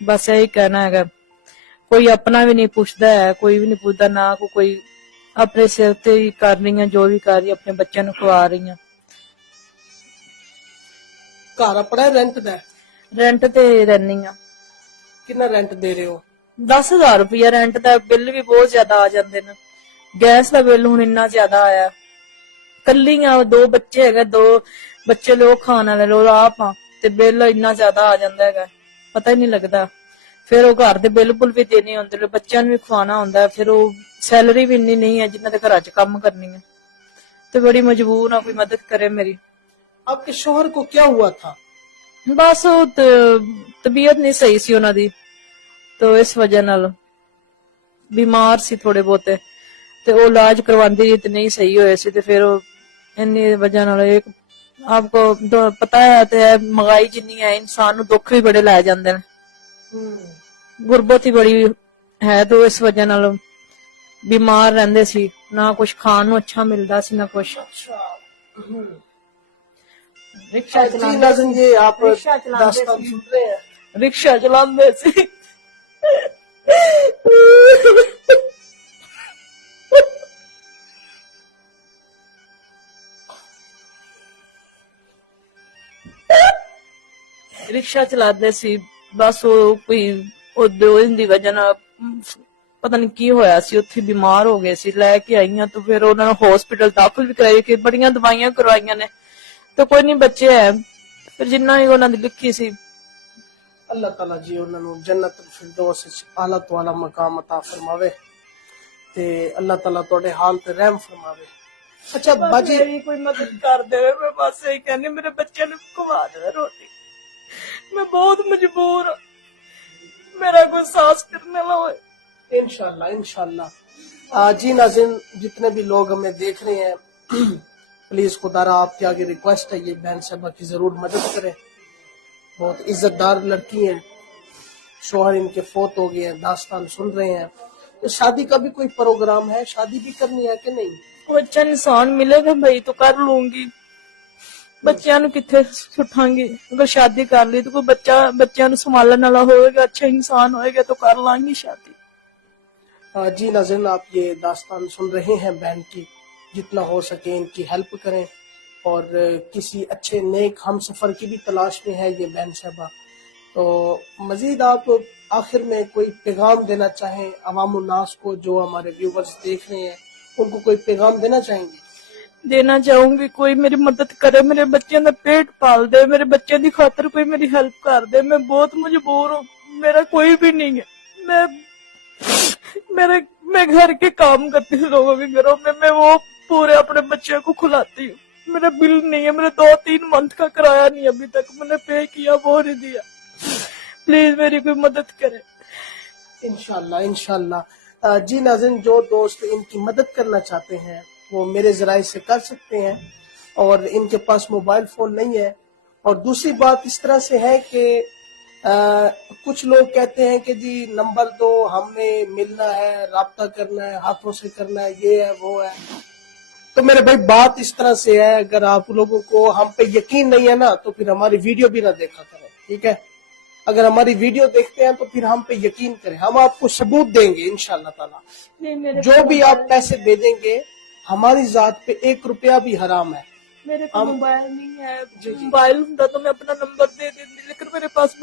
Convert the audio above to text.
बस यही कहना है। कोई अपना भी नहीं पूछता है, कोई भी नहीं पूछता, ना कोई अपने सिर ते ही कर रही है, जो भी कर रही है अपने बच्चों को खवा रही है। घर अपना रेंट दा रेंट ते रहनी है। कितना रेंट दे रहे हो? 10,000 रुपया रेंट दा। बिल भी बहुत ज्यादा आ जाते हैं। गैस का बिल हुण इन्ना ज्यादा आया। कल्ली आ, 2 बच्चे है, 2 बच्चे लोग खाने वाले लोग आप हाँ, ते बिल इन्ना ज्यादा आ जाता है, पता ही नहीं लगता। फिर वो घर दे बिल बुल भी देने होंगे, बच्चों भी खवाना होंगे, फिर वो सैलरी भी इन्नी नहीं है जिन्होंने घर च काम करनी है। तो बड़ी मजबूर हाँ, कोई मदद करे मेरी। आपके शोहर को क्या हुआ था? बस वो तबीयत नहीं सही सी उन्हां दी, तो इस वजह नाल बीमार सी थोड़े बहुते, ते वो इलाज करवांदी रही ते नहीं सही होए सी, ते फिर इन्नी वजह नाल एक आपको पता है ते महंगाई जिन्नी है, इंसान नूं दुख भी बड़े लै जांदे ने, गुरबत ही बड़ी है, तो इस वजह नाल बीमार रहंदे सी, ना कुछ खाण नूं अच्छा मिलदा सी ना कुछ। रिक्शा जी नाज़रीन, ये आप दास्तान सुन रहे हैं, रिक्शा चलांदे सी। रिक्शा चलाते सी, बस वो कोई दी वजह नाल पता नहीं की होया सी, उत्थे बीमार हो गए सी, लैके आईयां, तो फिर उन्होंने हॉस्पिटल दाखिल भी कराई, कि बड़ियां दवाइयां करवाइयां ने, तो कोई नहीं बचे है, फिर जिन्ना ही उन्होंने लिखी सी। अल्लाह ताला जी उन्होंने जन्नतुल फिरदौस विच आला तो आला मकाम अता फरमावे, ते अल्लाह ताला तुहाडे हाल ते रहम फरमावे। अच्छा बाजी, मेरी कोई मदद कर दे, मैं बस यही कहनी, मेरे बच्चे ने खवा दे रोटी, मैं बहुत मजबूर हूं, मेरा कोई सास करने वाला होए। इंशाल्लाह इंशाल्लाह। जी नाज़रीन, जितने भी लोग हमें देख रहे हैं, प्लीज खुदारा आपके आगे रिक्वेस्ट है, ये बहन साहबा की जरूर मदद करें। बहुत इज्जतदार लड़की हैं, शोहर इनके फौत हो गए हैं, दास्तान सुन रहे हैं, तो शादी का भी कोई प्रोग्राम है? शादी भी करनी है कि नहीं? कोई अच्छा इंसान मिलेगा भाई तो कर लूंगी, बच्चों नूं किथे सुठांगी, अगर शादी कर ली तो कोई बच्चों नूं संभालने वाला होएगा, अच्छा इंसान होएगा तो कर लांगी शादी। जी नाज़रीन, आप ये दास्तान सुन रहे हैं बहन की, जितना हो सके इनकी हेल्प करें, और किसी अच्छे नेक हम सफर की भी तलाश में है ये बहन साहबा। तो मजीद आप आखिर में कोई पैगाम देना चाहें अवाम उन्नास को, जो हमारे व्यूवर्स देख रहे हैं, उनको कोई पैगाम देना चाहेंगे? देना चाहूंगी, कोई मेरी मदद करे, मेरे बच्चों का पेट पाल दे, मेरे बच्चों की खातर कोई मेरी हेल्प कर दे, मैं बहुत मजबूर हूँ, मेरा कोई भी नहीं है, मैं घर के काम करती हूँ लोगों के घरों में, मैं वो पूरे अपने बच्चों को खिलाती हूँ, मेरा बिल नहीं है, मेरे 2-3 मंथ का किराया नहीं अभी तक मैंने पे किया, वो नहीं दिया, प्लीज मेरी कोई मदद करे। इंशाल्लाह इंशाल्लाह। जी नाज़रीन, जो दोस्त इनकी मदद करना चाहते हैं वो मेरे जराए से कर सकते हैं, और इनके पास मोबाइल फोन नहीं है। और दूसरी बात इस तरह से है कि कुछ लोग कहते हैं कि जी नंबर दो, हमें मिलना है, राब्ता करना है, हाथों से करना है, ये है वो है। तो मेरे भाई बात इस तरह से है, अगर आप लोगों को हम पे यकीन नहीं है ना, तो फिर हमारी वीडियो भी ना देखा करें, ठीक है? अगर हमारी वीडियो देखते हैं तो फिर हम पे यकीन करें, हम आपको सबूत देंगे इंशाल्लाह ताला। जो भी आप पैसे भेजेंगे हमारी जात पे 1 रुपया भी हराम है। मेरे पास मोबाइल नहीं है, मोबाइल होता तो मैं अपना नंबर दे देती, लेकिन मेरे पास